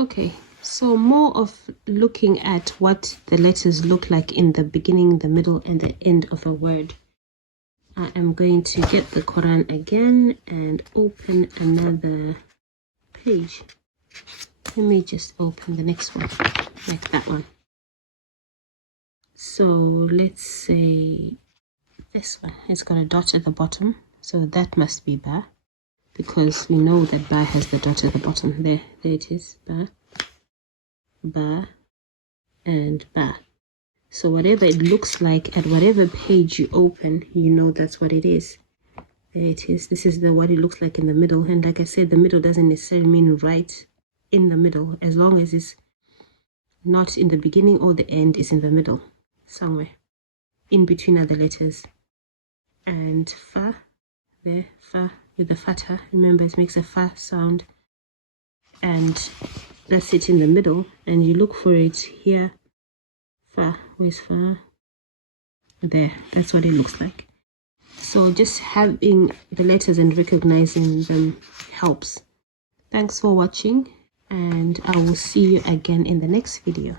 Okay, so more of looking at what the letters look like in the beginning, the middle, and the end of a word. I am going to get the Quran again and open another page. Let me just open the next one, like that one. So let's say this one. It's got a dot at the bottom, so that must be ba, because we know that ba has the dot at the bottom. There it is. Ba, ba, and ba. So whatever it looks like at whatever page you open, you know that's what it is. There it is. This is what it looks like in the middle. And like I said, the middle doesn't necessarily mean right in the middle, as long as it's not in the beginning or the end, is in the middle somewhere. In between are the letters. And fa, there, fa with the fatha. Remember, it makes a fa sound. And that's it in the middle. And you look for it here. Fa, where's fa? There, that's what it looks like. So just having the letters and recognizing them helps. Thanks for watching, and I will see you again in the next video.